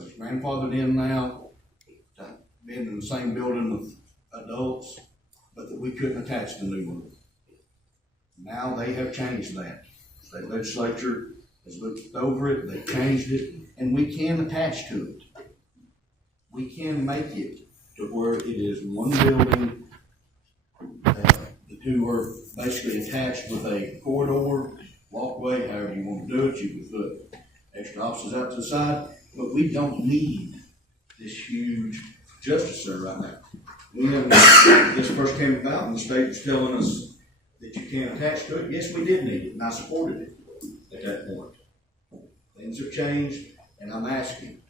because it's grandfathered in now, being in the same building with adults, but that we couldn't attach the new one. Now they have changed that. The legislature has looked over it, they've changed it, and we can attach to it. We can make it to where it is one building. The two are basically attached with a corridor, walkway, however you want to do it. You can put extra offices out to the side, but we don't need this huge justice center right now. We have, this first came about and the state was telling us that you can't attach to it. Yes, we did need it, and I supported it at that point. Things have changed, and I'm asking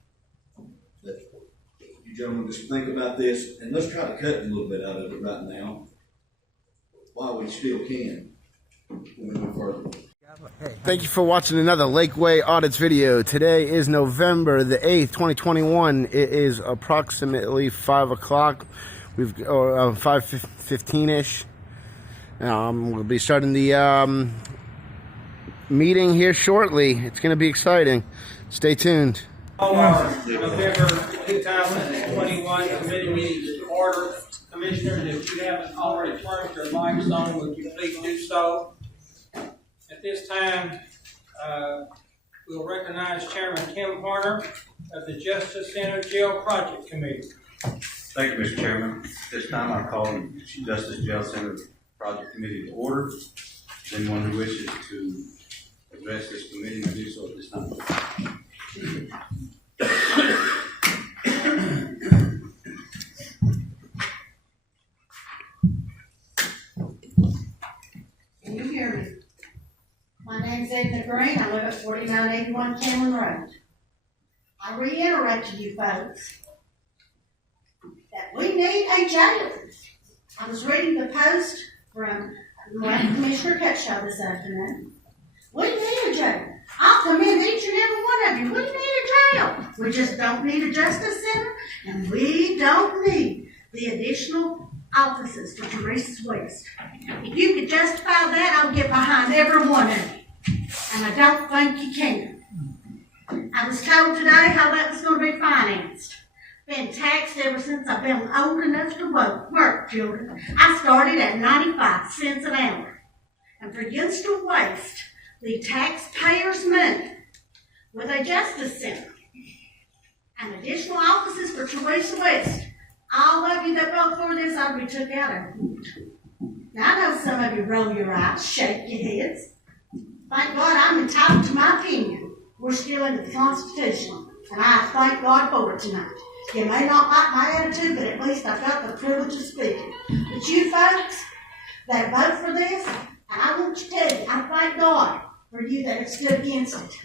that you gentlemen just think about this, and let's try to cut a little bit out of it right now, while we still can, when we go further. Thank you for watching another Lakeway Audits video. Today is November the 8th, 2021. It is approximately 5 o'clock. Or 5:15-ish. We'll be starting the meeting here shortly. It's going to be exciting. Stay tuned. All our November 2021 committee meetings to order. Commissioners, if you haven't already turned your mics on, would you please do so? At this time, we'll recognize Chairman Tim Horner of the Justice Center Jail Project Committee. Thank you, Mr. Chairman. This time I call the Justice Jail Center Project Committee to order. Anyone who wishes to address this committee may do so at this time. Can you hear me? My name's Edna Green. I live at 4981 Hamblen Road. I reiterate to you folks that we need a jail. I was reading the post from Commissioner Cutshaw this afternoon. We need a jail. I'll commend each and every one of you. We need a jail. We just don't need a justice center, and we don't need the additional offices for Teresa West. If you could justify that, I'll get behind every one of you. And I don't think you can. I was told today how that was going to be financed. Been taxed ever since I've been old enough to work, children. I started at 95 cents an hour. And for us to waste the taxpayers' money with a justice center and additional offices for Teresa West, all of you that vote for this ought to be took out of court. Now, I know some of you roll your eyes, shake your heads. Thank God I'm entitled to my opinion. We're still in the Constitution, and I thank God for it tonight. You may not like my attitude, but at least I've got the privilege of speaking. But you folks that vote for this, and I want to tell you, I thank God for you that have stood against it.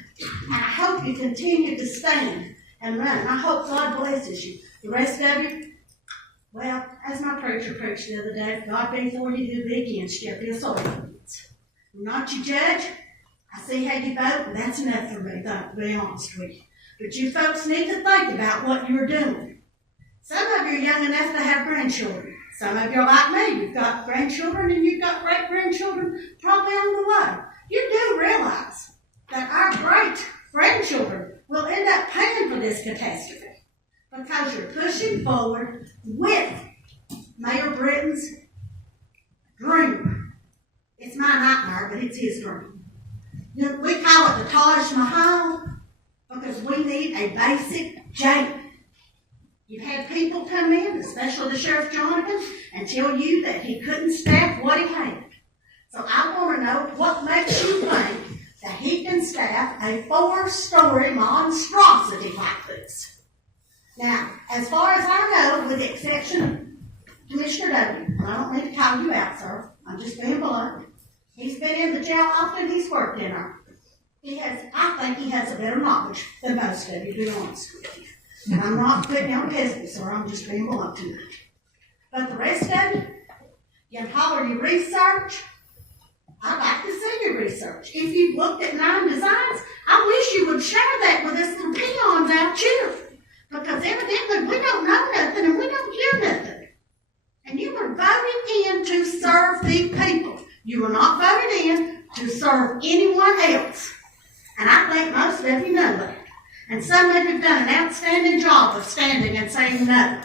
And I hope you continue to stand and run. I hope God blesses you. The rest of you, well, as my preacher preached the other day, if God be for you, who be against you, feel sorry for you. I'm not your judge. I see how you vote, and that's enough for me, to be honest with you. But you folks need to think about what you're doing. Some of you are young enough to have grandchildren. Some of you are like me. You've got grandchildren and you've got great-grandchildren probably on the way. You do realize that our great-grandchildren will end up paying for this catastrophe because you're pushing forward with Mayor Britton's dream. It's my nightmare, but it's his dream. We call it the Taj Mahal because we need a basic jail. You've had people come in, especially the Sheriff Jonathan, and tell you that he couldn't staff what he had. So I want to know what makes you think that he can staff a 4-story monstrosity like this. Now, as far as I know, with the exception of Commissioner Doty, and I don't need to call you out, sir, I'm just being blunt. He's been in the jail often, he's worked in her. I think he has a better knowledge than most of you, to be honest with you. And I'm not putting on business, or I'm just being blunt tonight. But the rest of you can holler your research. I'd like to see your research. If you've looked at 9 designs, I wish you would share that with us little peons out here. Because evidently we don't know nothing and we don't hear nothing. And you were voted in to serve the people. You were not voted in to serve anyone else. And I think most of you know that. And so some of you have done an outstanding job of standing and saying no.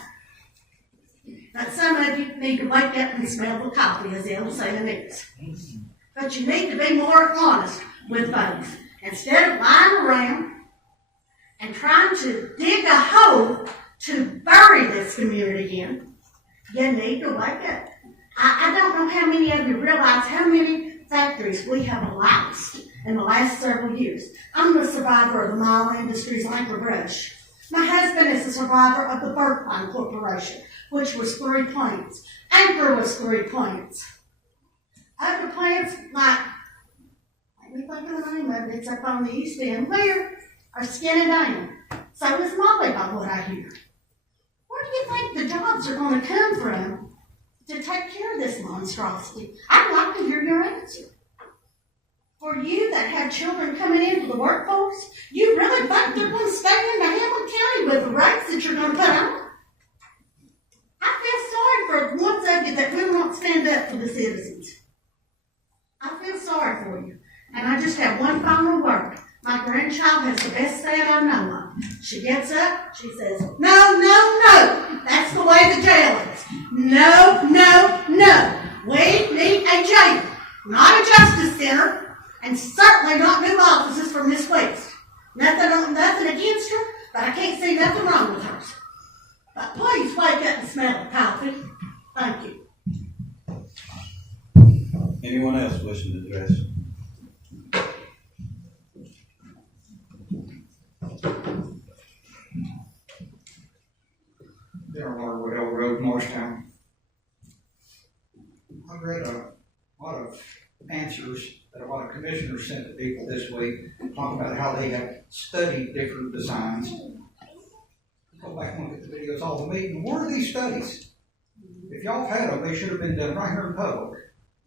But some of you need to wake up and smell the coffee, as the old saying is. But you need to be more honest with folks. Instead of lying around and trying to dig a hole to bury this community in, you need to wake up. I don't know how many of you realize how many factories we have elapsed in the last several years. I'm the survivor of the Mile Industries Anchor Brush. My husband is the survivor of the Burkline Corporation, which was 3 plants. Anchor was 3 plants. Other plants, like, let me think of the name of it, it's up on the east end, where are skinning down. So is Molly, by what I hear. Where do you think the jobs are going to come from to take care of this monstrosity? I'd like to hear your answer. For you that have children coming into the workforce, you really think they're going to stay in the Hamblen County with the rates that you're going to put on? I feel sorry for the ones of you that will not stand up for the citizens. I feel sorry for you. And I just have one final word. My grandchild has the best dad I know of. She gets up, she says, no, no, no. That's the way the jail is. No, no, no. We need a jail, not a justice center, and certainly not new offices for Miss West. Nothing against her, but I can't see nothing wrong with hers. But please wake up and smell the coffee. Thank you. Anyone else wishing to address? Darrell Woodell Road, Morristown. I've read a lot of answers that a lot of commissioners sent to people this week, talking about how they have studied different designs. Go back and look at the videos, all the meeting. Where are these studies? If y'all have had them, they should have been done right here in public.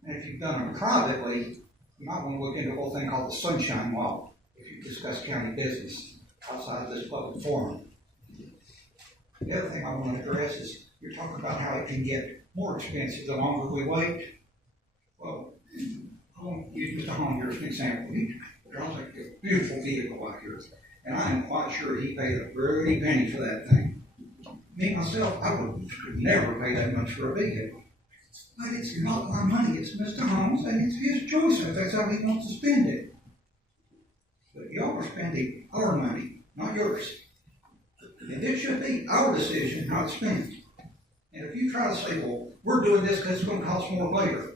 And if you've done them privately, you might want to look into a whole thing called the sunshine law if you discuss county business outside of this public forum. The other thing I want to address is you're talking about how it can get more expensive the longer we wait. Well, I won't use Mr. Holland here as an example. He drives like a beautiful vehicle out here, and I am quite sure he paid a pretty penny for that thing. Me, myself, I could never pay that much for a vehicle. But it's not my money, it's Mr. Holmes, and it's his choice if that's how he wants to spend it. But y'all are spending our money, not yours. And it should be our decision how it's spent. And if you try to say, well, we're doing this because it's going to cost more later,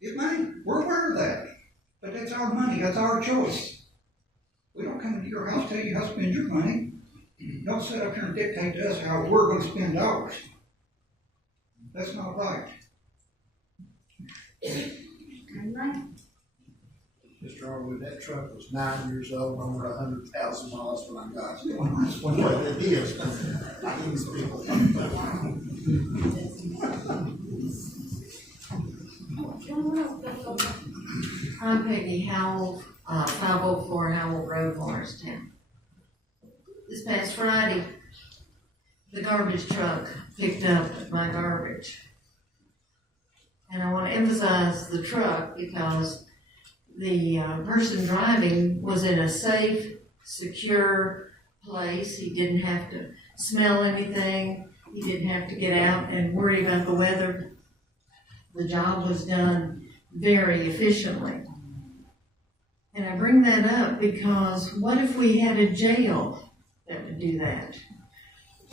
it may. We're aware of that. But that's our money. That's our choice. We don't come into your house tell you how to spend your money. Don't sit up here and dictate to us how we're going to spend ours. That's not right. Mr. Arwood, that truck was 9 years old, over 100,000 miles when I got it. Well, that's what It is. These people. I'm Peggy Howell, 504 Howell Road, Morristown. This past Friday, the garbage truck picked up my garbage. And I want to emphasize the truck because the person driving was in a safe, secure place. He didn't have to smell anything. He didn't have to get out and worry about the weather. The job was done very efficiently. And I bring that up because what if we had a jail that would do that?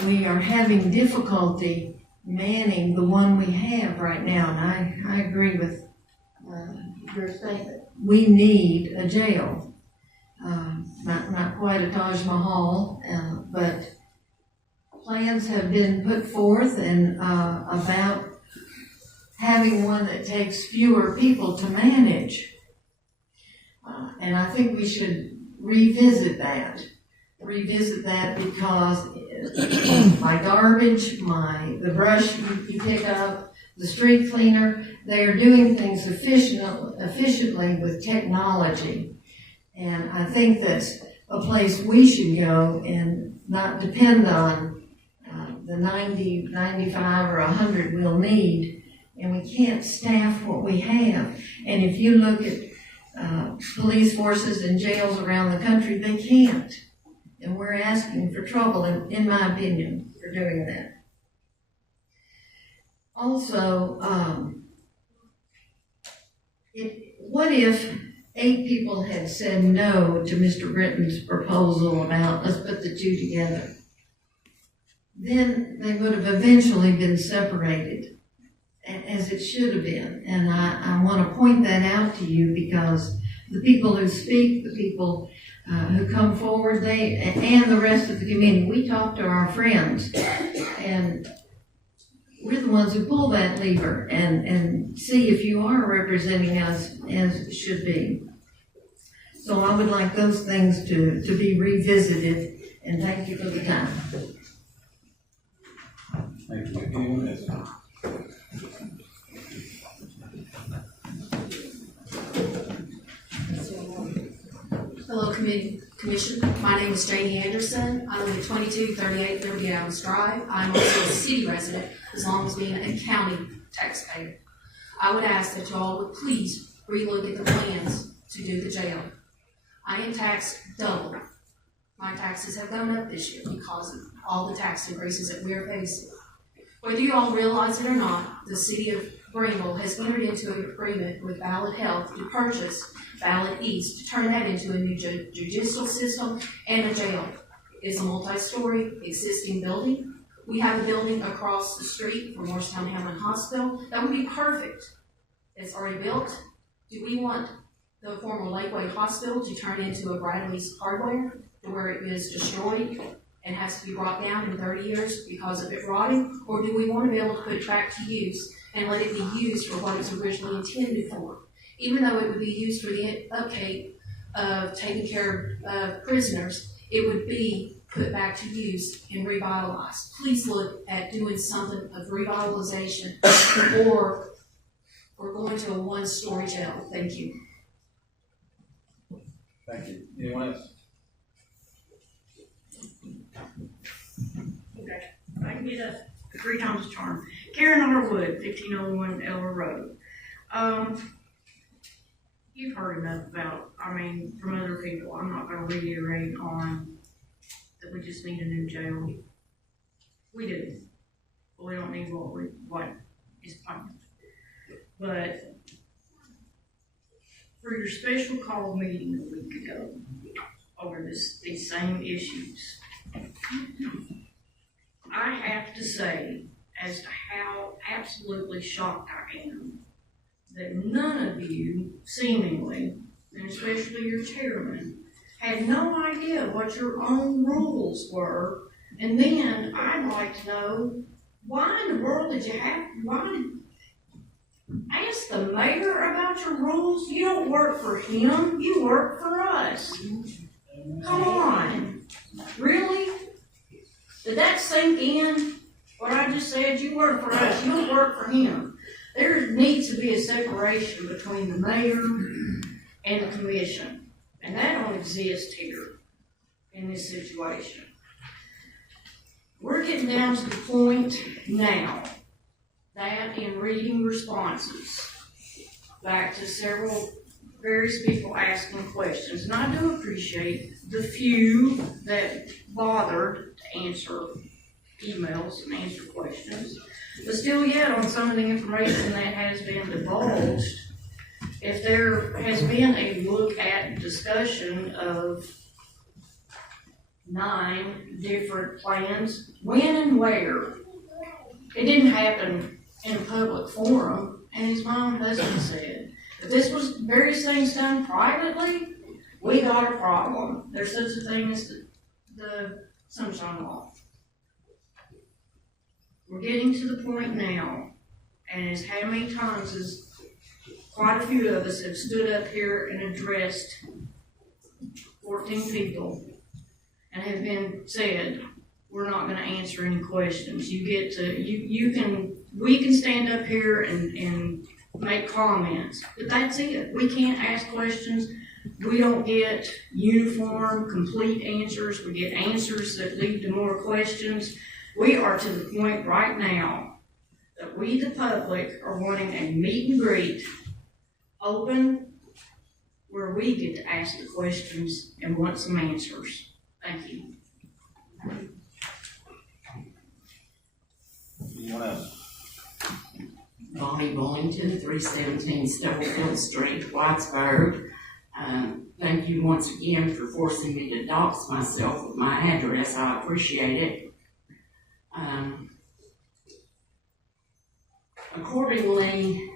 We are having difficulty manning the one we have right now, and I agree with your statement. We need a jail. Not quite a Taj Mahal, but plans have been put forth and about having one that takes fewer people to manage. And I think we should revisit that. Revisit that because my garbage, the brush you pick up, the street cleaner, they are doing things efficiently with technology. And I think that's a place we should go and not depend on the 90, 95, or 100 we'll need. And we can't staff what we have. And if you look at police forces and jails around the country, they can't. And we're asking for trouble, in my opinion, for doing that. Also, what if 8 people had said no to Mr. Britton's proposal about let's put the two together? Then they would have eventually been separated, as it should have been. And I want to point that out to you because the people who speak, the people who come forward, and the rest of the community, we talk to our friends, and we're the ones who pull that lever and see if you are representing us as it should be. So I would like those things to be revisited, and thank you for the time. Thank you. Anyone else? Hello, Commission. My name is Janie Anderson. I live at 2238 Liberty Adams Drive. I'm also a city resident, as long as being a county taxpayer. I would ask that y'all would please relook at the plans to do the jail. I am taxed double. My taxes have gone up this year because of all the tax increases that we are facing. Whether you all realize it or not, the city of Greenville has entered into an agreement with Ballot Health to purchase Ballot East, to turn that into a new judicial system and a jail. It's a multi-story existing building. We have a building across the street from Morristown Hamblen Hospital. That would be perfect. It's already built. Do we want the former Lakeway Hospital to turn into a Bradley's Hardware, to where it is destroyed and has to be brought down in 30 years because of it rotting? Or do we want to be able to put it back to use and let it be used for what it's originally intended for? Even though it would be used for the upkeep of taking care of prisoners, it would be put back to use and revitalized. Please look at doing something of revitalization, or we're going to a one-story jail. Thank you. Thank you. Anyone else? Okay, I can get a 3 times charm. Karen Arwood, 1501 Elmer Road. You've heard enough about, from other people. I'm not going to reiterate on that we just need a new jail. We do, but we don't need what is planned. But for your special call meeting a week ago over these same issues, I have to say as to how absolutely shocked I am that none of you, seemingly, and especially your chairman, had no idea what your own rules were. And then I'd like to know, why in the world did you ask the mayor about your rules? You don't work for him, you work for us. Come on, really? Did that sink in? What I just said, you work for us, you don't work for him. There needs to be a separation between the mayor and the commission. And that don't exist here in this situation. We're getting down to the point now that in reading responses back to several various people asking questions, and I do appreciate the few that bothered to answer emails and answer questions, but still yet on some of the information that has been divulged, if there has been a look at discussion of 9 different plans, when and where, it didn't happen in a public forum, and as my own husband said, if this was various things done privately, we got a problem. There's such a thing as the Sunshine Law. We're getting to the point now, and as how many times as quite a few of us have stood up here and addressed 14 people and have been said, we're not going to answer any questions. We can stand up here and make comments, but that's it. We can't ask questions. We don't get uniform, complete answers. We get answers that lead to more questions. We are to the point right now that we, the public, are wanting a meet and greet, open, where we get to ask the questions and want some answers. Thank you. Anyone else? Bonnie Bullington, 317 Stubblefield Street, Whitesburg. Thank you once again for forcing me to dox myself with my address. I appreciate it. Accordingly,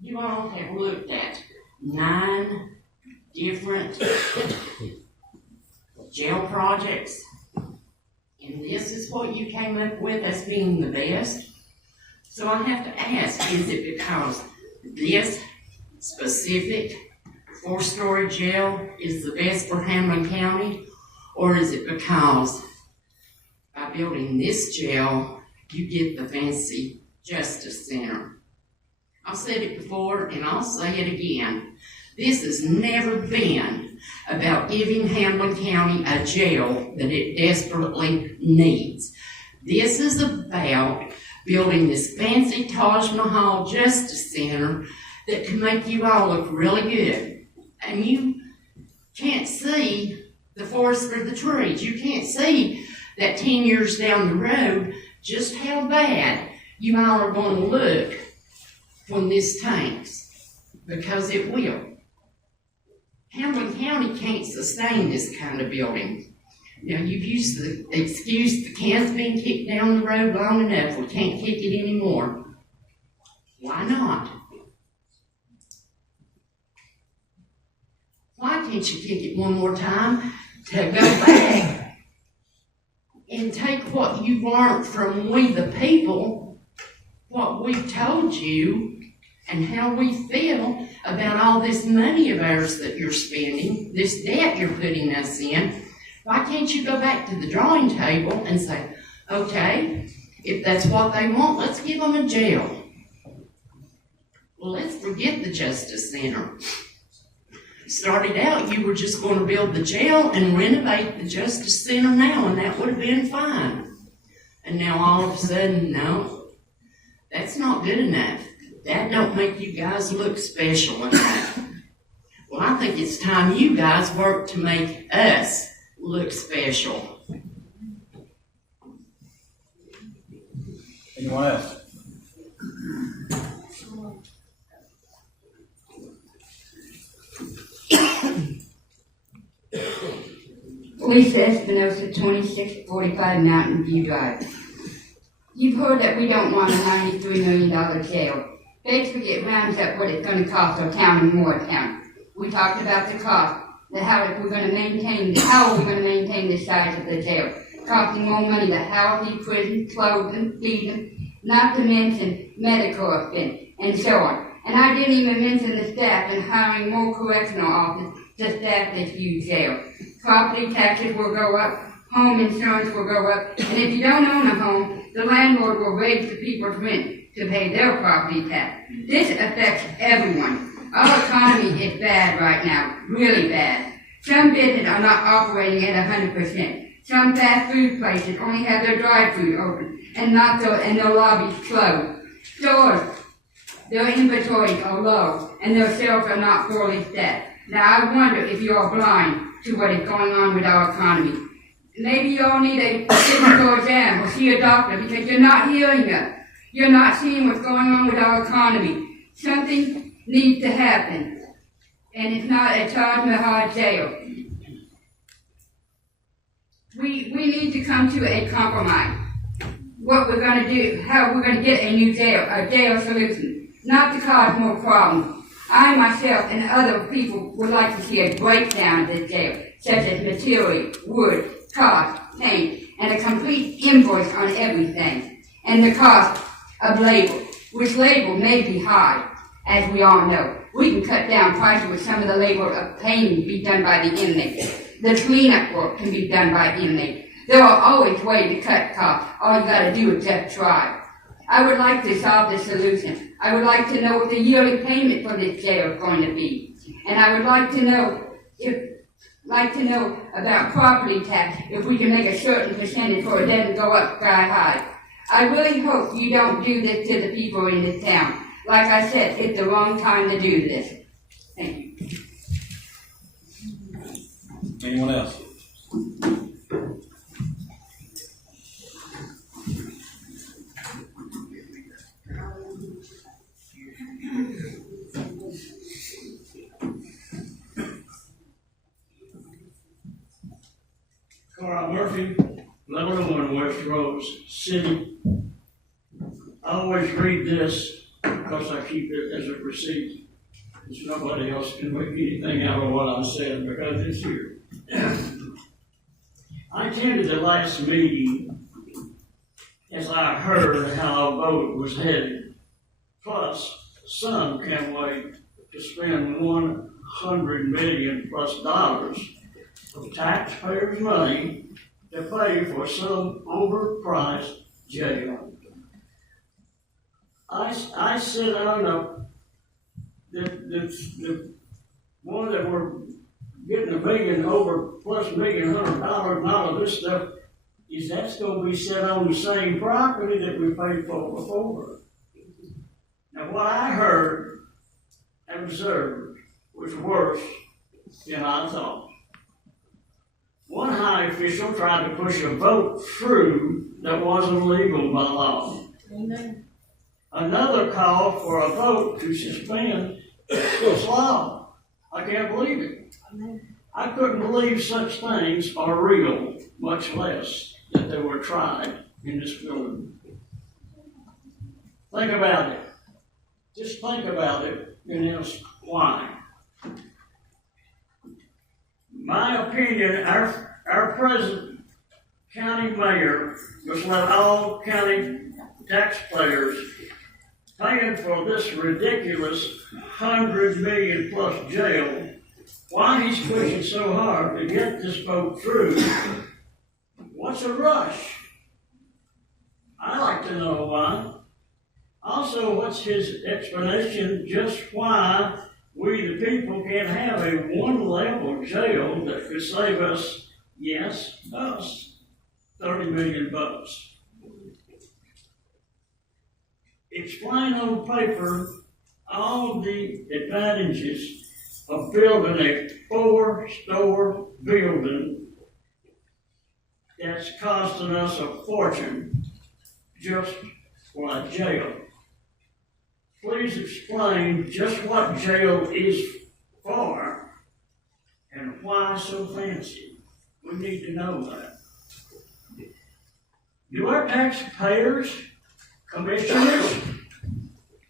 you all have looked at 9 different jail projects, and this is what you came up with as being the best. So I have to ask, is it because this specific 4-story jail is the best for Hamblen County? Or is it because by building this jail, you get the fancy Justice Center? I've said it before and I'll say it again. This has never been about giving Hamblen County a jail that it desperately needs. This is about building this fancy Taj Mahal Justice Center that can make you all look really good. And you can't see the forest for the trees. You can't see that 10 years down the road just how bad you all are going to look when this tanks, because it will. Hamblen County can't sustain this kind of building. Now, you've used the excuse the can's been kicked down the road long enough, we can't kick it anymore. Why not? Why can't you kick it one more time to go back and take what you've learned from we the people, what we've told you, and how we feel about all this money of ours that you're spending, this debt you're putting us in? Why can't you go back to the drawing table and say, okay, if that's what they want, let's give them a jail. Well, let's forget the Justice Center. Started out, you were just going to build the jail and renovate the Justice Center now, and that would have been fine. And now all of a sudden, no, that's not good enough. That don't make you guys look special enough. Well, I think it's time you guys work to make us look special. Anyone else? Lisa Espinosa, 2645 Mountain View Drive. You've heard that we don't want a $93 million jail. Basically, it rounds up what it's going to cost our town and Moortown. We talked about the cost, how are we going to maintain the size of the jail? Costing more money to house these prisons, clothe them, feed them, not to mention medical expense, and so on. And I didn't even mention the staff and hiring more correctional officers to staff this huge jail. Property taxes will go up, home insurance will go up, and if you don't own a home, the landlord will raise the people's rent to pay their property tax. This affects everyone. Our economy is bad right now, really bad. Some businesses are not operating at 100%. Some fast food places only have their drive-thru open and their lobbies closed. Stores, their inventories are low and their shelves are not fully staffed. Now I wonder if you are blind to what is going on with our economy. Maybe you all need a physical exam or see a doctor because you're not hearing us. You're not seeing what's going on with our economy. Something needs to happen. And it's not a Taj Mahal jail. We need to come to a compromise. What we're going to do, how we're going to get a new jail, a jail solution, not to cause more problems. I myself and other people would like to see a breakdown of this jail, such as material, wood, cost, paint, and a complete invoice on everything, and the cost of labor, which labor may be high, as we all know. We can cut down prices with some of the labor of painting be done by the inmates. The cleanup work can be done by inmates. There are always ways to cut costs. All you gotta do is just try. I would like to solve this solution. I would like to know what the yearly payment for this jail is going to be. And I would like to know about property tax, if we can make a certain percentage so it doesn't go up sky high. I really hope you don't do this to the people in this town. Like I said, it's the wrong time to do this. Thank you. Anyone else? Carl Murphy, 1101 West Rose City. I always read this because I keep it as a receipt. Because nobody else can make anything out of what I'm saying because it's here. I attended the last meeting as I heard how a vote was headed. Plus, some can't wait to spend $100 million plus of taxpayers' money to pay for some overpriced jail. I sit on the one that we're getting $1 million over plus $1 million and all of this stuff, is that's going to be set on the same property that we paid for before. Now, what I heard and observed was worse than I thought. One high official tried to push a vote through that wasn't legal by law. Amen. Another called for a vote to suspend this law. I can't believe it. Amen. I couldn't believe such things are real, much less that they were tried in this building. Think about it. Just think about it and ask why. My opinion, our present county mayor must let all county taxpayers paying for this ridiculous $100 million plus jail. Why he's pushing so hard to get this vote through? What's a rush? I like to know why. Also, what's his explanation just why we the people can't have a one-level jail that could save us, yes, us, $30 million. Explain on paper all the advantages of building a 4-story building that's costing us a fortune just for a jail. Please explain just what jail is for and why so fancy. We need to know that. Do our taxpayers, commissioners,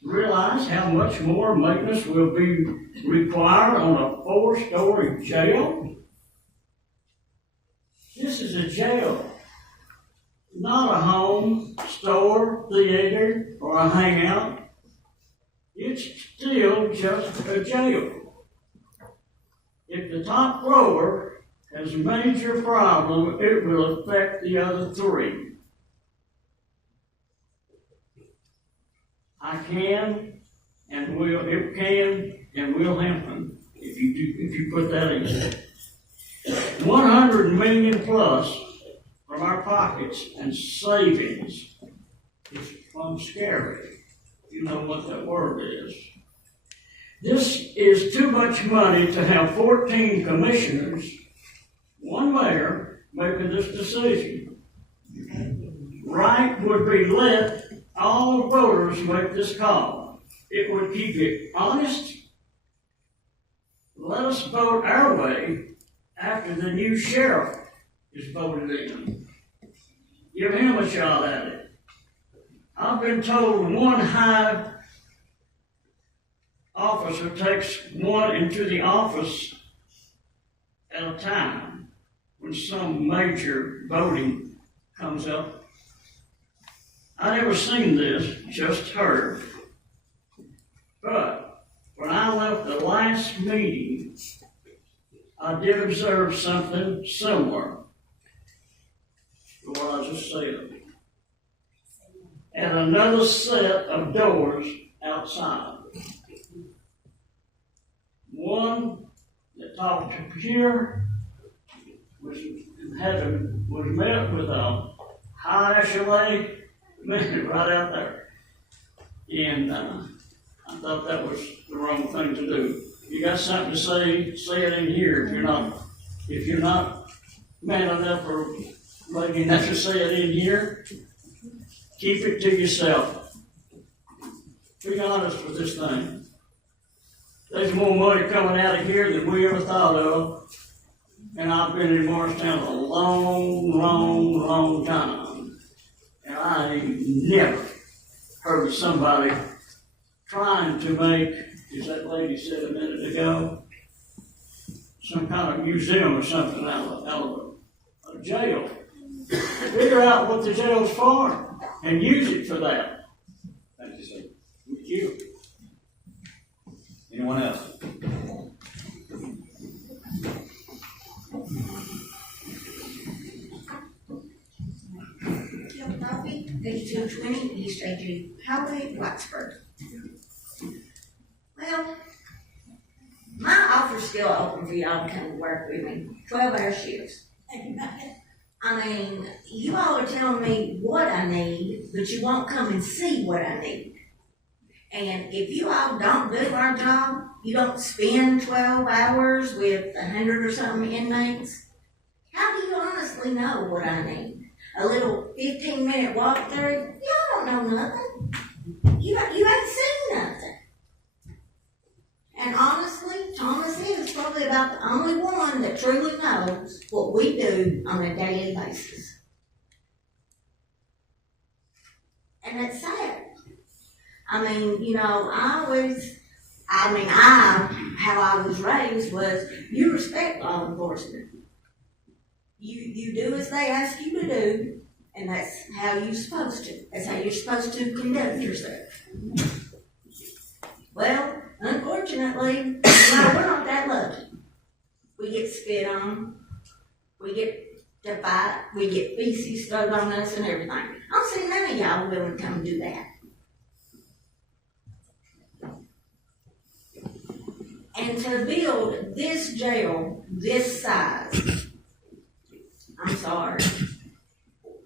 realize how much more maintenance will be required on a 4-story jail? This is a jail, not a home, store, theater, or a hangout. It's still just a jail. If the top floor has a major problem, it will affect the other 3. It can and will happen if you put that in. 100 million plus from our pockets and savings is scary. You know what that word is. This is too much money to have 14 commissioners, 1 mayor, making this decision. Right would be let all voters make this call. It would keep it honest. Let us vote our way after the new sheriff is voted in. Give him a shot at it. I've been told one high officer takes one into the office at a time when some major voting comes up. I never seen this, just heard. But when I left the last meeting, I did observe something similar to what I just said. And another set of doors outside. One that talked to here was met with a high echelon man right out there. And I thought that was the wrong thing to do. You got something to say it in here. If you're not man enough or lady enough to say it in here. Keep it to yourself. Be honest with this thing. There's more money coming out of here than we ever thought of. And I've been in Morristown a long time. And I ain't never heard of somebody trying to make, as that lady said a minute ago, some kind of museum or something out of a jail. Figure out what the jail's for and use it for that. Thank you, sir. Thank you. Anyone else? Kim Coffee, 8220 East Adrian Highway, Blacksburg. Well, my offer's still open for y'all to come and work with me, 12-hour shifts. I mean, you all are telling me what I need, but you won't come and see what I need. And if you all don't do our job, you don't spend 12 hours with 100 or something inmates, how do you honestly know what I need? A little 15-minute walkthrough? Y'all don't know nothing. You haven't seen nothing. And honestly, Thomas is probably about the only one that truly knows what we do on a daily basis. And that's sad. I mean, you know, how I was raised was you respect law enforcement. You do as they ask you to do, and that's how you're supposed to. That's how you're supposed to conduct yourself. Well, unfortunately, we're not that lucky. We get spit on, we get to fight, we get feces thrown on us and everything. I don't see none of y'all willing to come and do that. And to build this jail this size, I'm sorry.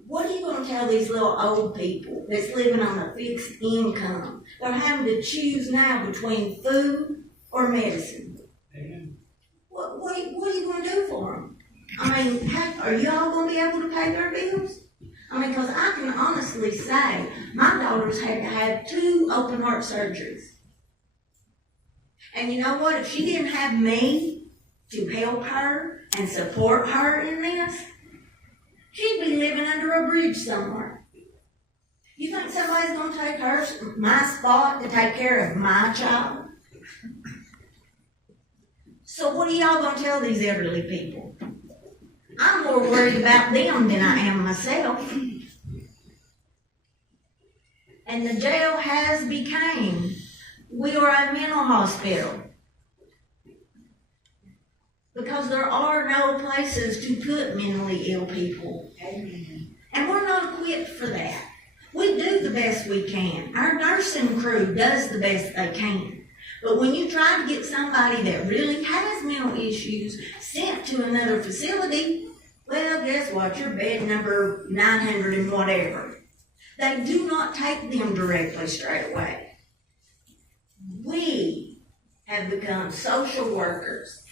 What are you going to tell these little old people that's living on a fixed income? They're having to choose now between food or medicine. What are you going to do for them? I mean, are y'all going to be able to pay their bills? I mean, because I can honestly say my daughter's had to have 2 open heart surgeries. And you know what? If she didn't have me to help her and support her in this, she'd be living under a bridge somewhere. You think somebody's going to take my spot to take care of my child? So what are y'all going to tell these elderly people? I'm more worried about them than I am myself. And the jail has become, we are a mental hospital. Because there are no places to put mentally ill people. Amen. And we're not equipped for that. We do the best we can. Our nursing crew does the best they can. But when you try to get somebody that really has mental issues sent to another facility, well, guess what? You're bed number 900 and whatever. They do not take them directly straight away. We have become social workers,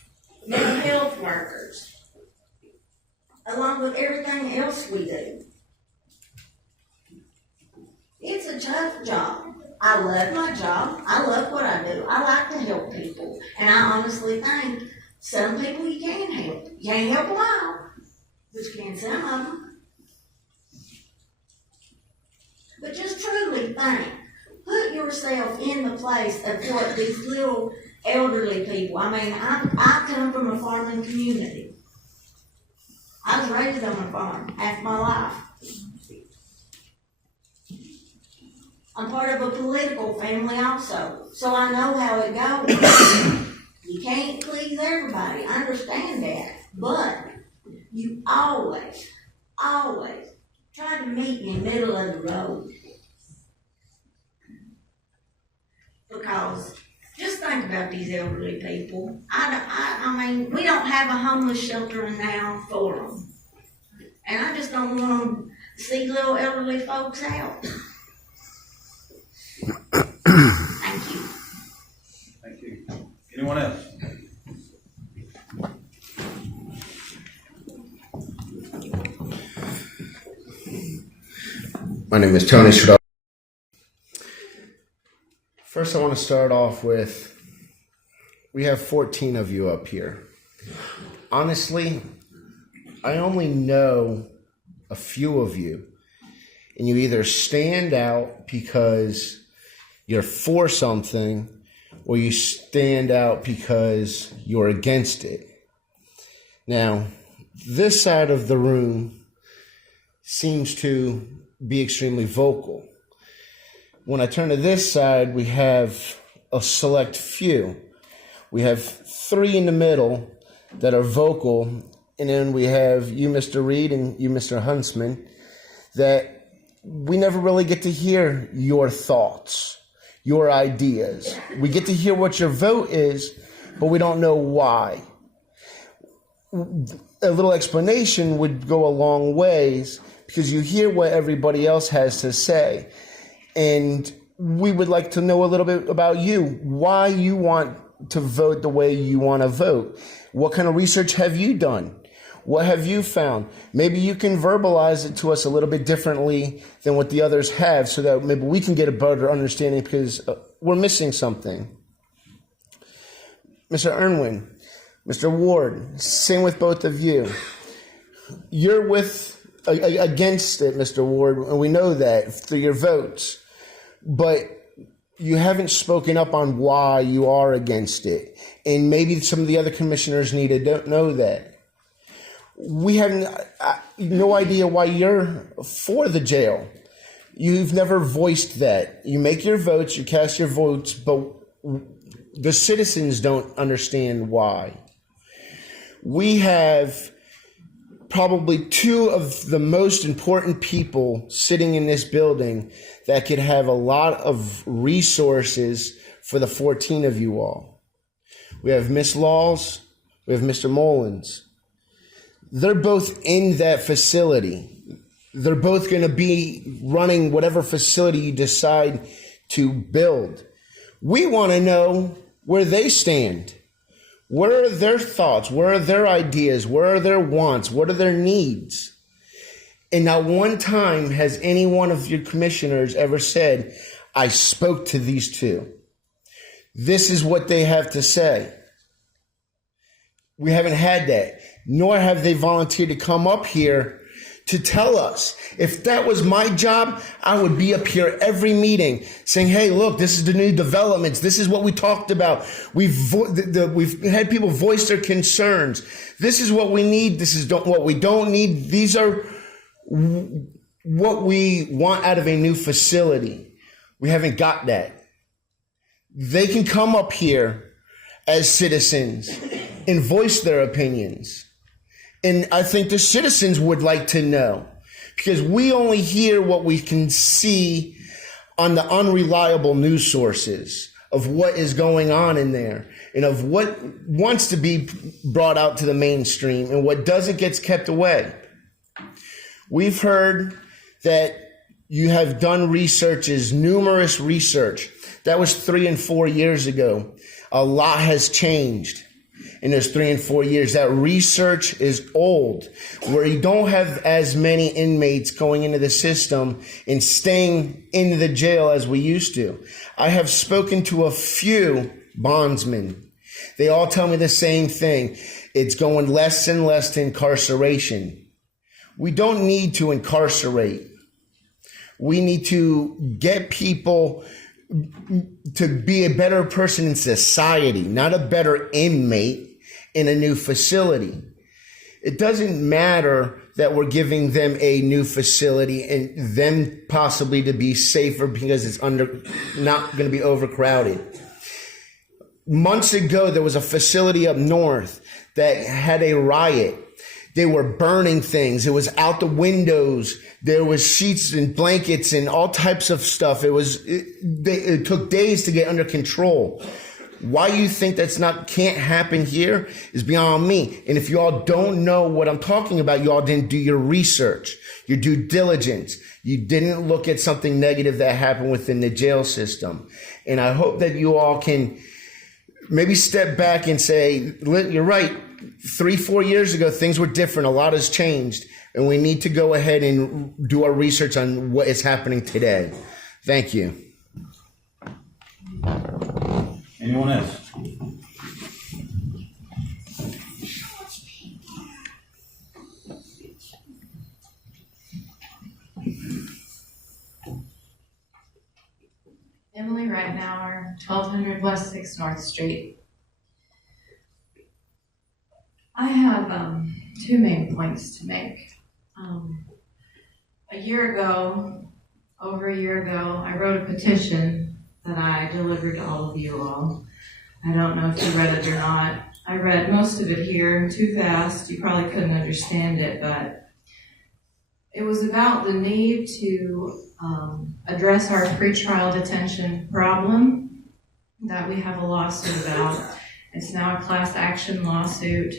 mental health workers, along with everything else we do. It's a tough job. I love my job. I love what I do. I like to help people. And I honestly think some people you can help. You can't help them all, but you can some of them. But just truly think. Put yourself in the place of what these little elderly people, I mean, I come from a farming community. I was raised on a farm half my life. I'm part of a political family also, so I know how it goes. You can't please everybody, I understand that, but you always try to meet in the middle of the road. Because just think about these elderly people. I mean, we don't have a homeless shelter now for them. And I just don't want to see little elderly folks out. Thank you. Thank you. Anyone else? My name is Tony Doty. First, I want to start off with, we have 14 of you up here. Honestly, I only know a few of you, and you either stand out because you're for something or you stand out because you're against it. Now, this side of the room seems to be extremely vocal. When I turn to this side, we have a select few. We have 3 in the middle that are vocal, and then we have you, Mr. Reed, and you, Mr. Huntsman, that we never really get to hear your thoughts, your ideas. We get to hear what your vote is, but we don't know why. A little explanation would go a long ways, because you hear what everybody else has to say. And we would like to know a little bit about you, why you want to vote the way you want to vote. What kind of research have you done? What have you found? Maybe you can verbalize it to us a little bit differently than what the others have, so that maybe we can get a better understanding, because we're missing something. Mr. Irwin, Mr. Ward, same with both of you. You're against it, Mr. Ward, and we know that through your votes. But you haven't spoken up on why you are against it. And maybe some of the other commissioners need to know that. We have no idea why you're for the jail. You've never voiced that. You make your votes, you cast your votes, but the citizens don't understand why. We have probably 2 of the most important people sitting in this building that could have a lot of resources for the 14 of you all. We have Miss Laws, we have Mr. Mullins. They're both in that facility. They're both going to be running whatever facility you decide to build. We want to know where they stand. What are their thoughts? What are their ideas? What are their wants? What are their needs? And not one time has any one of your commissioners ever said, I spoke to these 2. This is what they have to say. We haven't had that, nor have they volunteered to come up here to tell us. If that was my job, I would be up here every meeting saying, hey, look, this is the new developments. This is what we talked about. We've had people voice their concerns. This is what we need. This is what we don't need. These are what we want out of a new facility. We haven't got that. They can come up here as citizens and voice their opinions. And I think the citizens would like to know, because we only hear what we can see on the unreliable news sources of what is going on in there and of what wants to be brought out to the mainstream and what doesn't gets kept away. We've heard that you have done numerous research. That was 3 and 4 years ago. A lot has changed in those 3 and 4 years. That research is old, where you don't have as many inmates going into the system and staying in the jail as we used to. I have spoken to a few bondsmen. They all tell me the same thing. It's going less and less to incarceration. We don't need to incarcerate. We need to get people to be a better person in society, not a better inmate in a new facility. It doesn't matter that we're giving them a new facility and them possibly to be safer because it's not going to be overcrowded. Months ago, there was a facility up north that had a riot. They were burning things. It was out the windows. There was sheets and blankets and all types of stuff. It took days to get under control. Why you think can't happen here is beyond me. And if you all don't know what I'm talking about, you all didn't do your research, your due diligence. You didn't look at something negative that happened within the jail system. And I hope that you all can maybe step back and say, you're right. 3-4 years ago, things were different. A lot has changed, and we need to go ahead and do our research on what is happening today. Thank you. Anyone else? Emily Rattenauer, 1200 West 6 North Street. I have two main points to make. Over a year ago, I wrote a petition that I delivered to all of you all. I don't know if you read it or not. I read most of it here too fast. You probably couldn't understand it, but it was about the need to address our pretrial detention problem that we have a lawsuit about. It's now a class action lawsuit.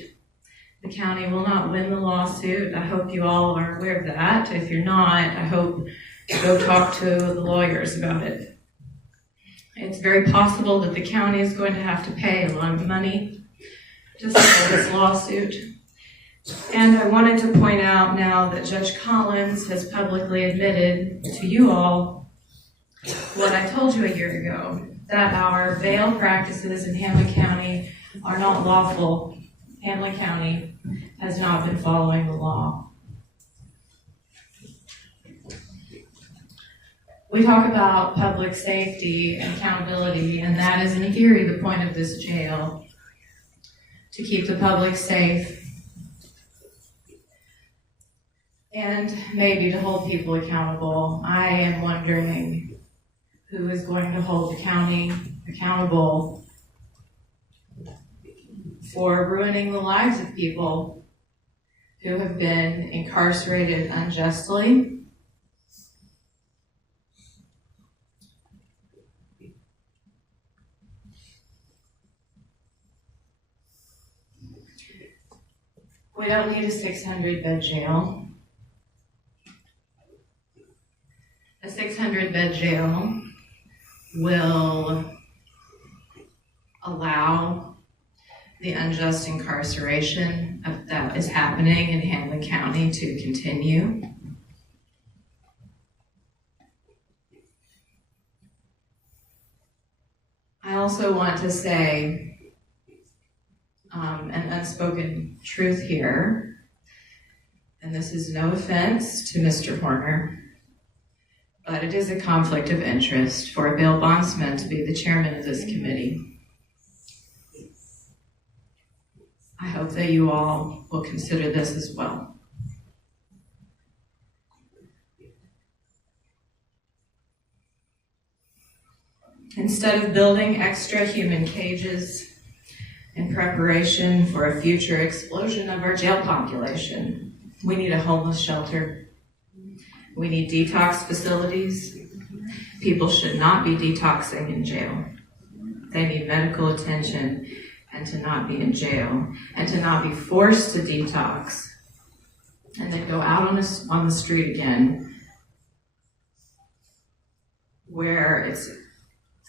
The county will not win the lawsuit. I hope you all are aware of that. If you're not, I hope you go talk to the lawyers about it. It's very possible that the county is going to have to pay a lot of money to settle this lawsuit. And I wanted to point out now that Judge Collins has publicly admitted to you all what I told you a year ago, that our bail practices in Hamblen County are not lawful. Hamblen County has not been following the law. We talk about public safety and accountability, and that is in theory the point of this jail, to keep the public safe and maybe to hold people accountable. I am wondering who is going to hold the county accountable for ruining the lives of people who have been incarcerated unjustly. We don't need a 600-bed jail. A 600-bed jail will allow the unjust incarceration that is happening in Hamblen County to continue. I also want to say an unspoken truth here, and this is no offense to Mr. Horner, but it is a conflict of interest for a bail bondsman to be the chairman of this committee. I hope that you all will consider this as well. Instead of building extra human cages in preparation for a future explosion of our jail population, we need a homeless shelter. We need detox facilities. People should not be detoxing in jail. They need medical attention and to not be in jail and to not be forced to detox and then go out on the street again, where it's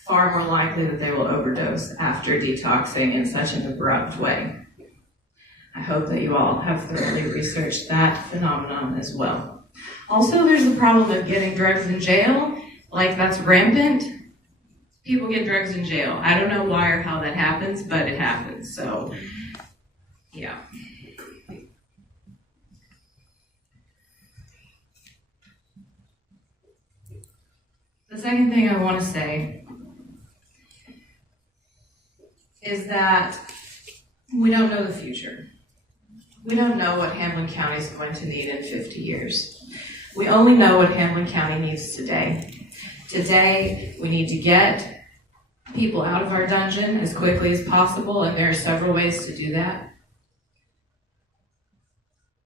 far more likely that they will overdose after detoxing in such an abrupt way. I hope that you all have thoroughly researched that phenomenon as well. Also, there's the problem of getting drugs in jail. Like, that's rampant. People get drugs in jail. I don't know why or how that happens, but it happens. So, yeah. The second thing I want to say is that we don't know the future. We don't know what Hamblen County is going to need in 50 years. We only know what Hamblen County needs today. Today, we need to get people out of our dungeon as quickly as possible, and there are several ways to do that,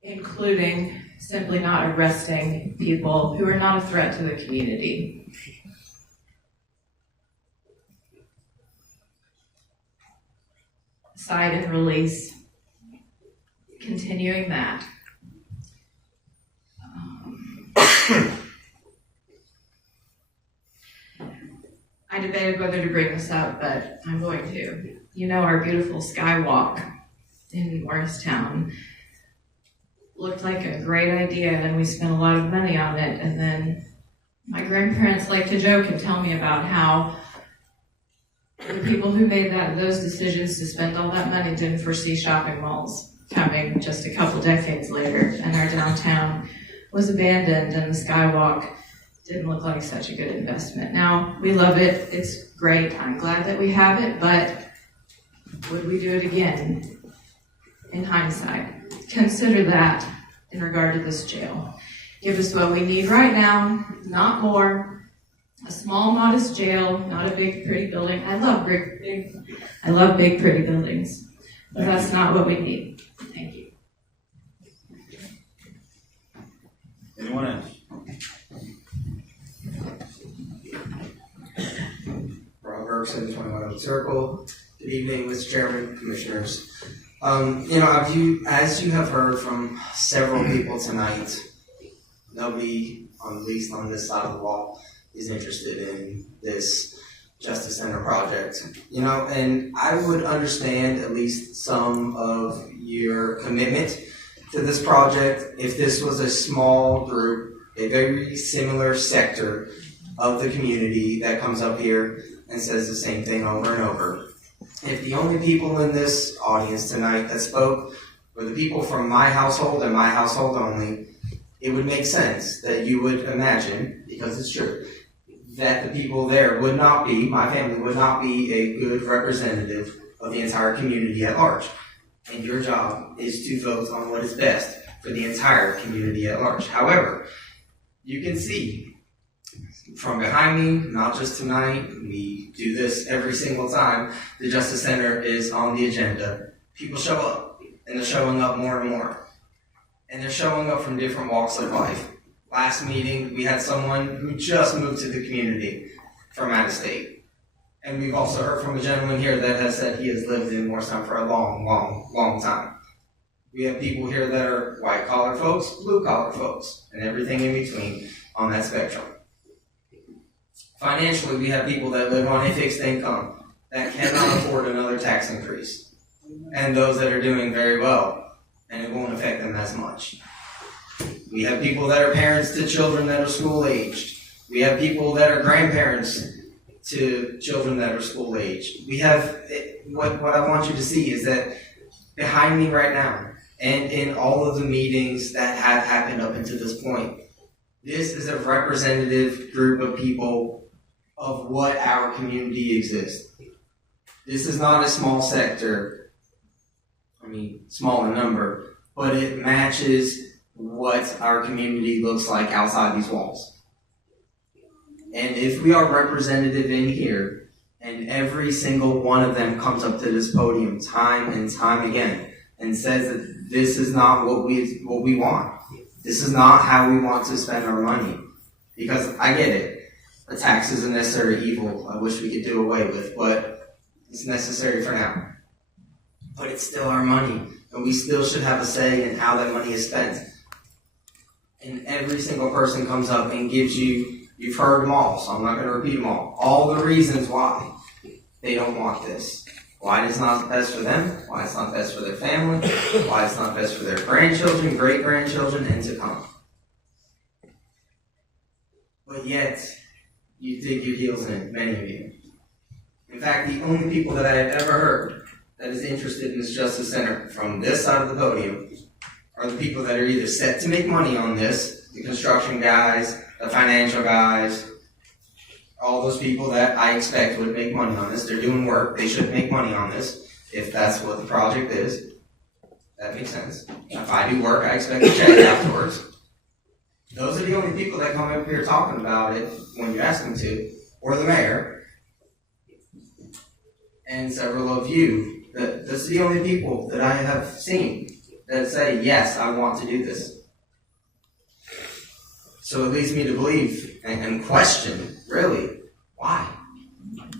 including simply not arresting people who are not a threat to the community. Cite and release, continuing that. I I debated whether to bring this up, but I'm going to. You know, our beautiful skywalk in Morristown looked like a great idea, and we spent a lot of money on it. And then my grandparents like to joke and tell me about how the people who made those decisions to spend all that money didn't foresee shopping malls coming just a couple decades later, and our downtown was abandoned, and the skywalk didn't look like such a good investment. Now, we love it. It's great. I'm glad that we have it, but would we do it again in hindsight? Consider that in regard to this jail. Give us what we need right now, not more. A small, modest jail, not a big, pretty building. I love big, pretty buildings, but that's not what we need. Thank you. Anyone else? Rob Bergson, 21 Oak Circle. Good evening, Mr. Chairman, Commissioners. As you have heard from several people tonight, nobody, at least on this side of the wall, is interested in this Justice Center project. And I would understand at least some of your commitment to this project if this was a small group, a very similar sector of the community that comes up here and says the same thing over and over. If the only people in this audience tonight that spoke were the people from my household and my household only, it would make sense that you would imagine, because it's true, that the people there would not be, my family would not be a good representative of the entire community at large. And your job is to vote on what is best for the entire community at large. However, you can see from behind me, not just tonight, we do this every single time the Justice Center is on the agenda. People show up, and they're showing up more and more. And they're showing up from different walks of life. Last meeting, we had someone who just moved to the community from out of state. And we've also heard from a gentleman here that has said he has lived in Morristown for a long, long, long time. We have people here that are white-collar folks, blue-collar folks, and everything in between on that spectrum. Financially, we have people that live on a fixed income that cannot afford another tax increase. And those that are doing very well, and it won't affect them as much. We have people that are parents to children that are school-aged. We have people that are grandparents to children that are school-aged. We have, what I want you to see is that behind me right now, and in all of the meetings that have happened up until this point, this is a representative group of people of what our community exists. This is not a small sector, small in number, but it matches what our community looks like outside these walls. And if we are representative in here, and every single one of them comes up to this podium time and time again and says that this is not what we want. This is not how we want to spend our money. Because I get it. A tax is a necessary evil I wish we could do away with, but it's necessary for now. But it's still our money, and we still should have a say in how that money is spent. And every single person comes up and gives you've heard them all, so I'm not going to repeat them all the reasons why they don't want this. Why it's not best for them, why it's not best for their family, why it's not best for their grandchildren, great-grandchildren, and to come. But yet, you dig your heels in, many of you. In fact, the only people that I have ever heard that is interested in this Justice Center from this side of the podium are the people that are either set to make money on this, the construction guys, the financial guys, all those people that I expect would make money on this. They're doing work. They should make money on this if that's what the project is. That makes sense. If I do work, I expect a check afterwards. Those are the only people that come up here talking about it when you ask them to, or the mayor, and several of you. Those are the only people that I have seen that say, yes, I want to do this. So it leads me to believe and question, really, why?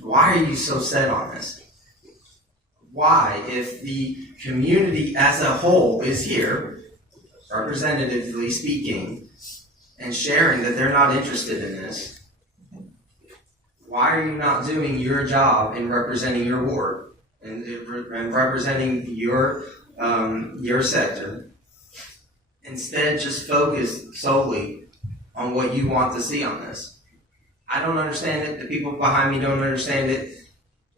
Why are you so set on this? Why, if the community as a whole is here, representatively speaking, and sharing that they're not interested in this, Why are you not doing your job in representing your ward and representing your sector? Instead, just focus solely on what you want to see on this. I don't understand it. The people behind me don't understand it.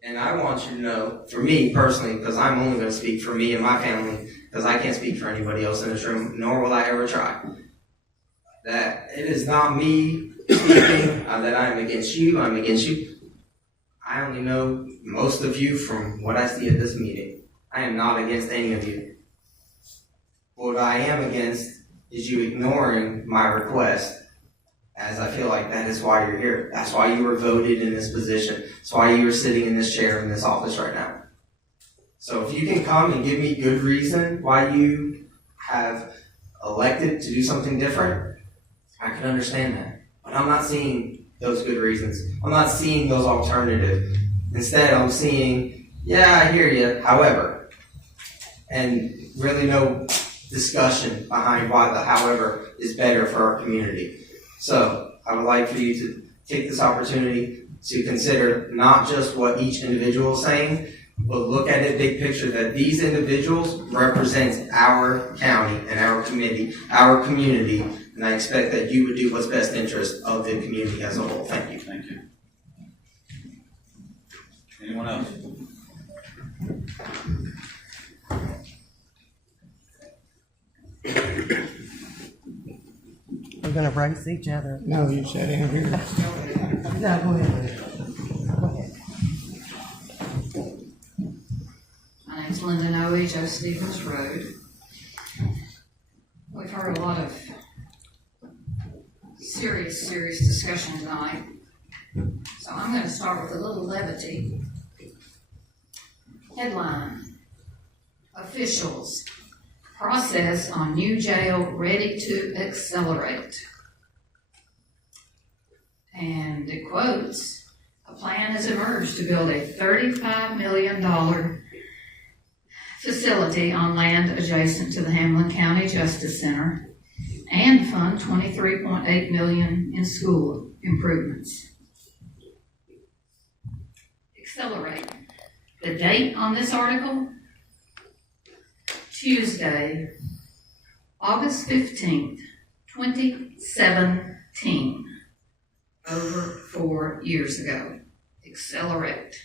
And I want you to know, for me personally, because I'm only going to speak for me and my family, because I can't speak for anybody else in this room, nor will I ever try, that it is not me speaking that I'm against you, I'm against you. I only know most of you from what I see at this meeting. I am not against any of you. What I am against is you ignoring my request, as I feel like that is why you're here. That's why you were voted in this position. That's why you are sitting in this chair in this office right now. So if you can come and give me good reason why you have elected to do something different, I can understand that. But I'm not seeing those good reasons. I'm not seeing those alternatives. Instead, I'm seeing, yeah, I hear you, however, and really no discussion behind why the however is better for our community. So I would like for you to take this opportunity to consider not just what each individual is saying, but look at it big picture, that these individuals represent our county and our committee, our community, and I expect that you would do what's best interest of the community as a whole. Thank you. Thank you. Anyone else? We're gonna brace each other. No, you said in here. No, go ahead. Go ahead. My name's Linda Noe, Joe Stevens Road. We've heard a lot of serious discussion tonight. So I'm going to start with a little levity. Headline: Officials: Process on new jail ready to accelerate. And it quotes, a plan has emerged to build a $35 million facility on land adjacent to the Hamblen County Justice Center and fund $23.8 million in school improvements. Accelerate. The date on this article? Tuesday, August 15th, 2017. Over 4 years ago. Accelerate.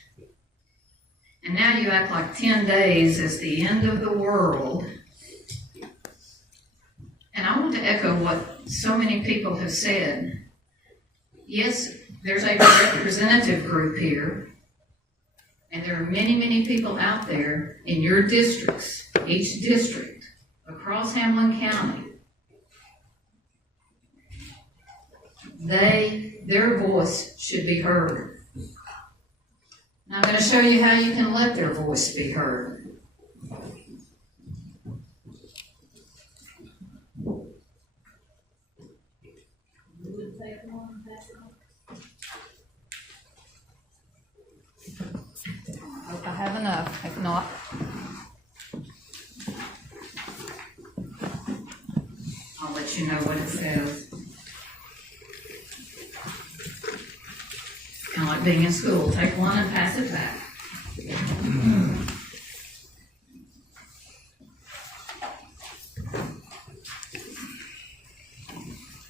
And now you act like 10 days is the end of the world. And I want to echo what so many people have said. Yes, there's a representative group here, and there are many people out there in your districts, each district, across Hamblen County. Their voice should be heard. Now I'm going to show you how you can let their voice be heard. I hope I have enough. If not, I'll let you know what it says. Kind of like being in school. Take one and pass it back.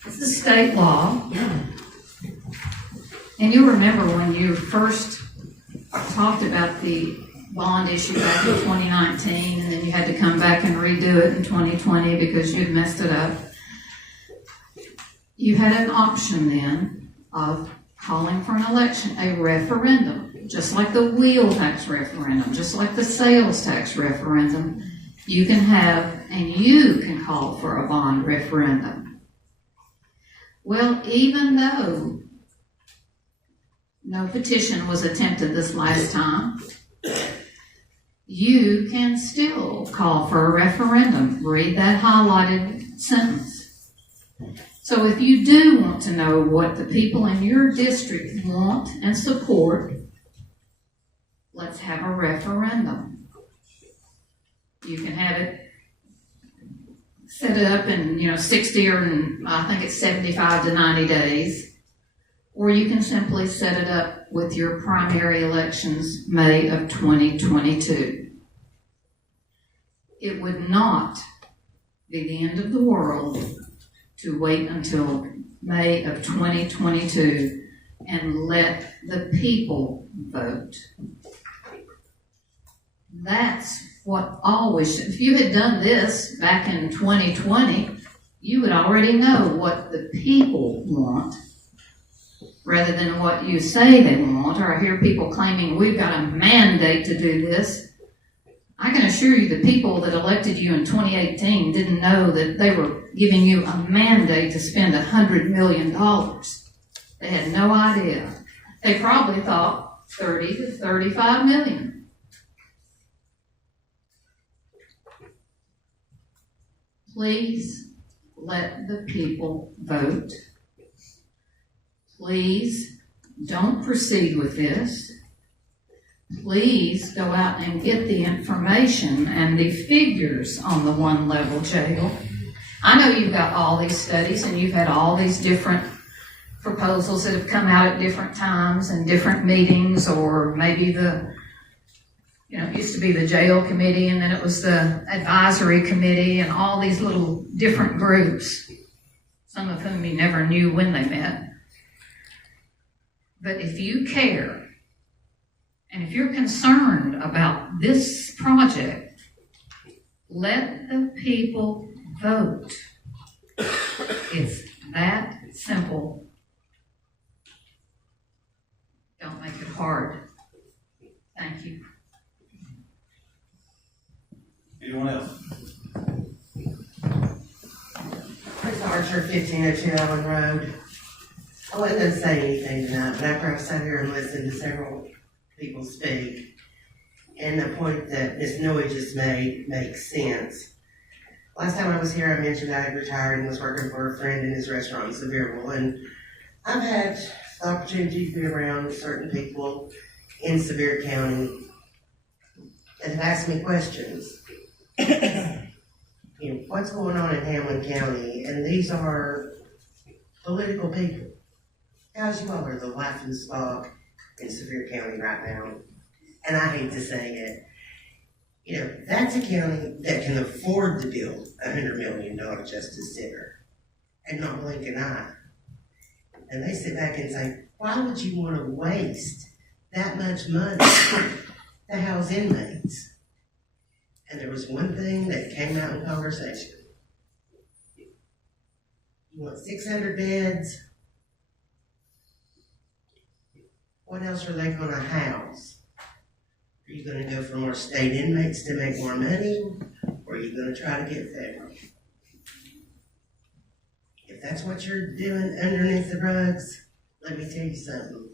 It's the state law. And you remember when you first talked about the bond issue back in 2019, and then you had to come back and redo it in 2020 because you'd messed it up. You had an option then of calling for an election, a referendum, just like the wheel tax referendum, just like the sales tax referendum. You can have, and you can call for a bond referendum. Well, even though no petition was attempted this last time, you can still call for a referendum. Read that highlighted sentence. So if you do want to know what the people in your district want and support, let's have a referendum. You can have it set up in 60 or I think it's 75 to 90 days. or you can simply set it up with your primary elections May of 2022. It would not be the end of the world to wait until May of 2022 and let the people vote. That's what always, if you had done this back in 2020, you would already know what the people want rather than what you say they want. Or I hear people claiming we've got a mandate to do this. I can assure you the people that elected you in 2018 didn't know that they were giving you a mandate to spend $100 million. They had no idea. They probably thought 30 to 35 million. Please let the people vote. Please don't proceed with this. Please go out and get the information and the figures on the one-level jail. I know you've got all these studies and you've had all these different proposals that have come out at different times and different meetings, or maybe it used to be the jail committee and then it was the advisory committee and all these little different groups, some of whom you never knew when they met. But if you care, and if you're concerned about this project, let the people vote. It's that simple. Don't make it hard. Thank you. Anyone else? Chris Archer, 1502 Allen Road. I wasn't going to say anything tonight, but after I sat here and listened to several people speak, and the point that Ms. Noy just made makes sense. Last time I was here, I mentioned I had retired and was working for a friend in his restaurant in Sevierville, and I've had the opportunity to be around certain people in Sevier County that have asked me questions. What's going on in Hamblen County? And these are political people. Guys, you all are the laughing stock in Sevier County right now. And I hate to say it. That's a county that can afford to build a $100 million justice center and not blink an eye. And they sit back and say, why would you want to waste that much money to house inmates? And there was one thing that came out in conversation. You want 600 beds? What else are they going to house? Are you going to go for more state inmates to make more money? Or are you going to try to get federal? If that's what you're doing underneath the rugs, let me tell you something.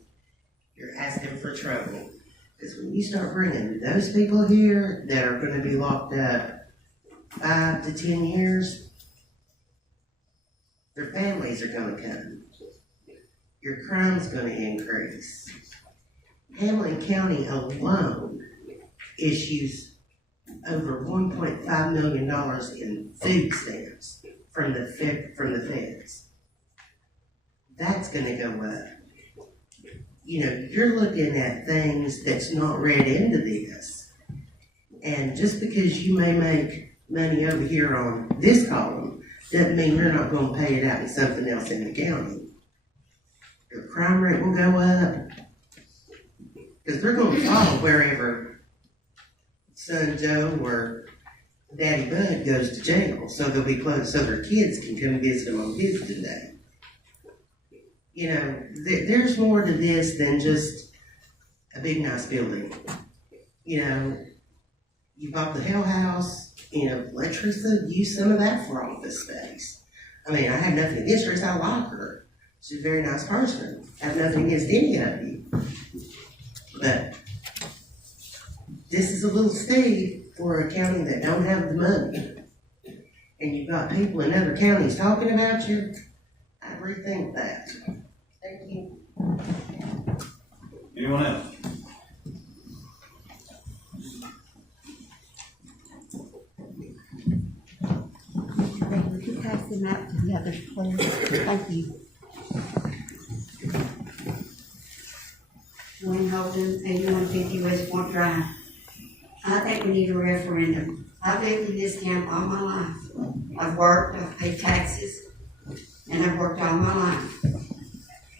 You're asking for trouble. Because when you start bringing those people here that are going to be locked up 5 to 10 years, their families are going to come. Your crime's going to increase. Hamblen County alone issues over $1.5 million in food stamps from the feds. That's going to go up. You're looking at things that's not read into this. And just because you may make money over here on this column, doesn't mean you're not going to pay it out in something else in the county. Your crime rate will go up. Because they're going to follow wherever son Joe or Daddy Bud goes to jail. So they'll be close so their kids can come visit them on visiting day. There's more to this than just a big nice building. You bought the Hell House, let Teresa use some of that for office space. I mean, I have nothing against her, I like her. She's a very nice person. I have nothing against any of you. But this is a little steep for a county that don't have the money. And you've got people in other counties talking about you. I'd rethink that. Thank you. Anyone else? Would you pass them out to the others, please? Thank you. Wayne Holden, 8150 West Point Drive. I think we need a referendum. I've lived in this camp all my life. I've worked, I've paid taxes, and I've worked all my life.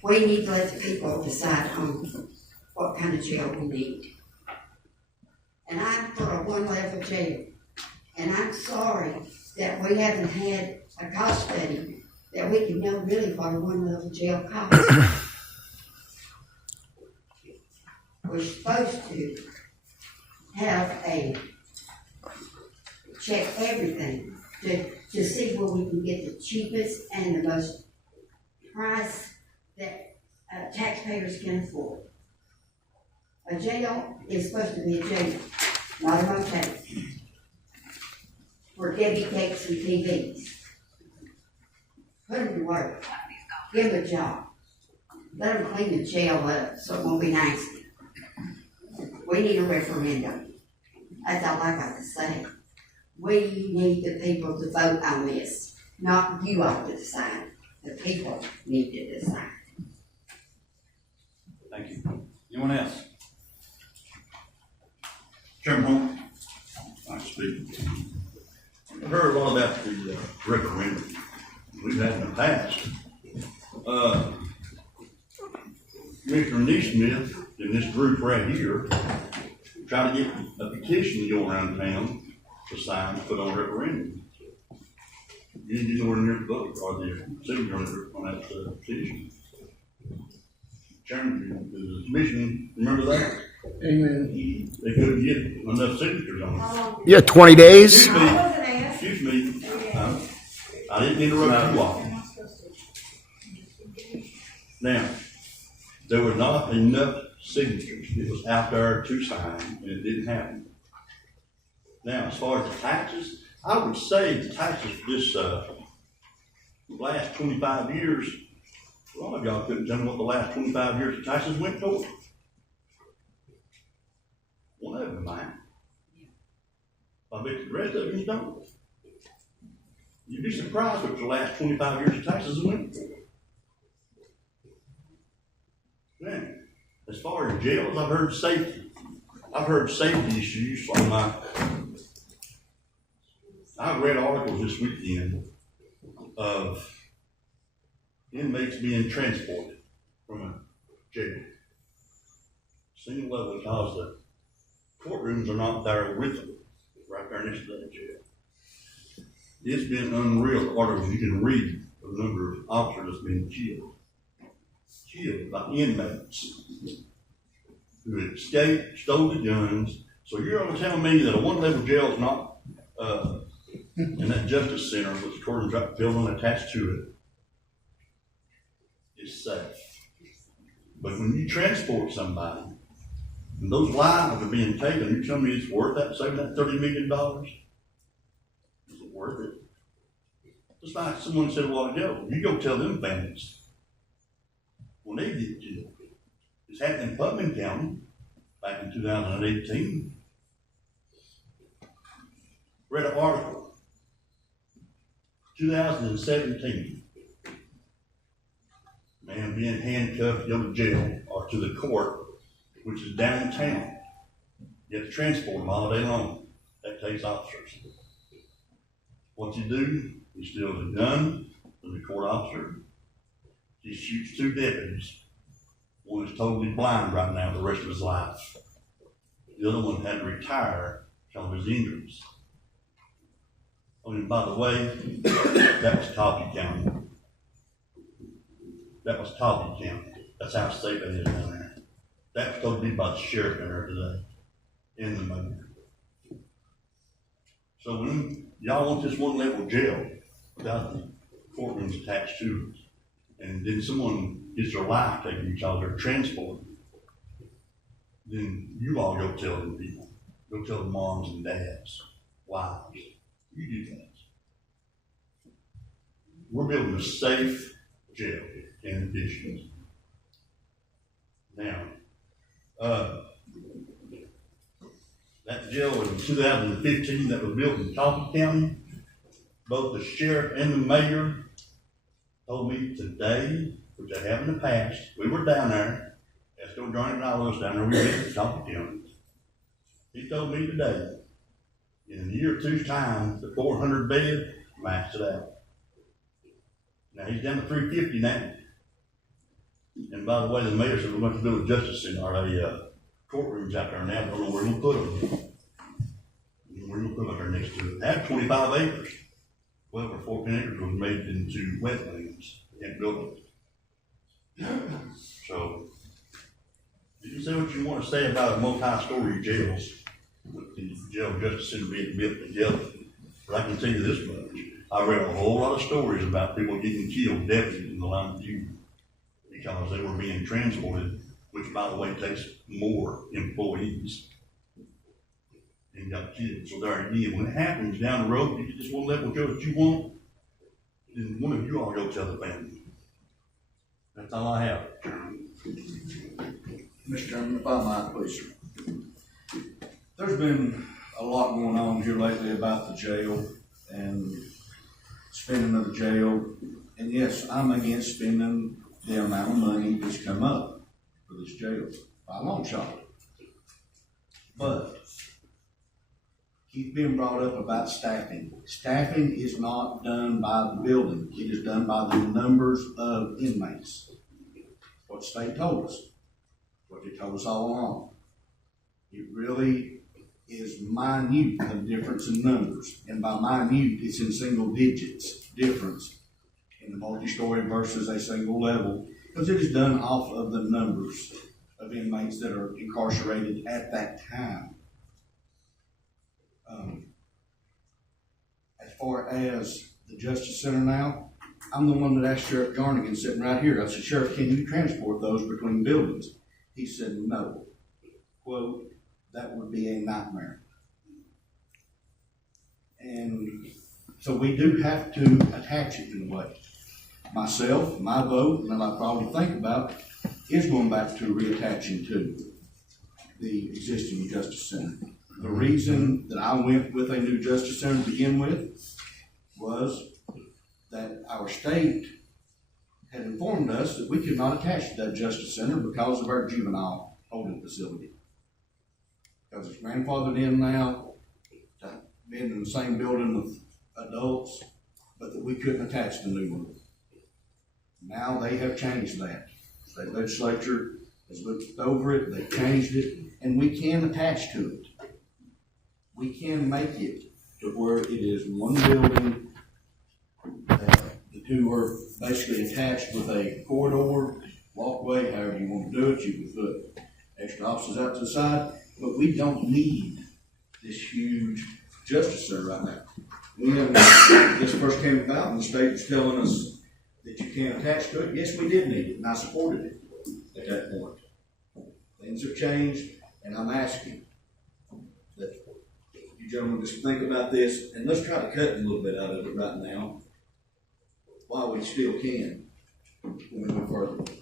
We need to let the people decide on what kind of jail we need. And I'm for a one-level jail. And I'm sorry that we haven't had a cost study that we can know really what a one-level jail costs. We're supposed to have a check everything to see where we can get the cheapest and the most price that taxpayers can afford. A jail is supposed to be a jail, not a motel. For Debbie cakes and TVs. Put them to work. Give them a job. Let them clean the jail up so it won't be nasty. We need a referendum. That's all I got to say. We need the people to vote on this. Not you all to decide. The people need to decide. Thank you. Anyone else? Chairman Holmes, I speak. I've heard a lot about the referendum we've had in the past. Commissioner Neesmith and this group right here try to get a petition to go around town to sign to put on referendum. You didn't get nowhere near the vote or the signature on that petition. Chairman, does the commission remember that? Amen. They couldn't get enough signatures on it. Yeah, 20 days. Excuse me. I didn't interrupt you all. Now, there were not enough signatures. It was out there to sign, and it didn't happen. Now, as far as the taxes, I would say the taxes for this last 25 years, a lot of y'all couldn't tell me what the last 25 years of taxes went toward. One of them might. I bet the rest of them you don't. You'd be surprised what the last 25 years of taxes went for. Now, as far as jails, I've heard safety issues on my. I've read articles this weekend of inmates being transported from a jail. Single level because the courtrooms are not there with them, right there next to that jail. It's been unreal. Articles you can read of the number of officers that's been killed by inmates who had escaped, stole the guns. So you're going to tell me that a one-level jail is not, in that justice center with the courtroom building attached to it, is safe. But when you transport somebody, and those lives are being taken, you tell me it's worth that, saving that $30 million? Is it worth it? Just like someone said a while ago, you go tell them families when they get killed. It's happened in Hamblen County back in 2018. Read an article, 2017. Man being handcuffed, go to jail or to the court, which is downtown. You have to transport them all day long. That takes officers. What you do, you steal the gun from the court officer. He shoots 2 deputies. One is totally blind right now the rest of his life. The other one had to retire because of his injuries. Oh, and by the way, that was Coffee County. That was Coffee County. That's how safe it is down there. That was told to be by the sheriff in there today, in the mayor. So when y'all want this one-level jail without the courtrooms attached to it, and then someone gets their life taken because they're transported, then you all go tell them people. Go tell the moms and dads, wives. You do that. We're building a safe jail in addition. Now, that jail in 2015 that was built in Coffee County, both the sheriff and the mayor told me today, which I have in the past, we were down there as still joining and all those down there, we went to talk to him. He told me today, in a year or two's time, the 400 bed maxed it out. Now he's down to 350 now. And by the way, the mayor said we're going to build a justice center, or a courtrooms out there now. Don't know where we'll put them. We're going to put them out there next to it. They have 25 acres. 12 or 14 acres was made into wetlands and buildings. So, you can say what you want to say about multi-story jails, with the jail justice center being built together. But I can tell you this much. I read a whole lot of stories about people getting killed, deputies in the line of duty, because they were being transported, which by the way takes more employees, and got killed. So there again, when it happens down the road, you just want to let what goes that you want, then one of you all go tell the family. That's all I have. Mr. Chairman, if I might, please, sir. There's been a lot going on here lately about the jail and spending of the jail. And yes, I'm against spending the amount of money that's come up for this jail by a long shot. But keep being brought up about staffing. Staffing is not done by the building. It is done by the numbers of inmates. What the state told us. What they told us all along. It really is minute, the difference in numbers. And by minute, it's in single digits difference in the multi-story versus a single level, because it is done off of the numbers of inmates that are incarcerated at that time. As far as the Justice Center now, I'm the one that asked Sheriff Jarnigan sitting right here. I said, Sheriff, can you transport those between buildings? He said, no. Quote, that would be a nightmare. And so we do have to attach it in a way. Myself, my vote, and I probably think about, is going back to reattaching to the existing Justice Center. The reason that I went with a new Justice Center to begin with was that our state had informed us that we could not attach to that Justice Center because of our juvenile holding facility. Because it's grandfathered in now, being in the same building with adults, but that we couldn't attach the new one. Now they have changed that. The legislature has looked over it, they've changed it, and we can attach to it. We can make it to where it is one building. The two are basically attached with a corridor, walkway, however you want to do it. You can put extra offices out to the side, but we don't need this huge Justice Center right now. We know when this first came about and the state was telling us that you can't attach to it. Yes, we did need it, and I supported it at that point. Things have changed, and I'm asking that you gentlemen just think about this, and let's try to cut a little bit out of it right now while we still can when we move further.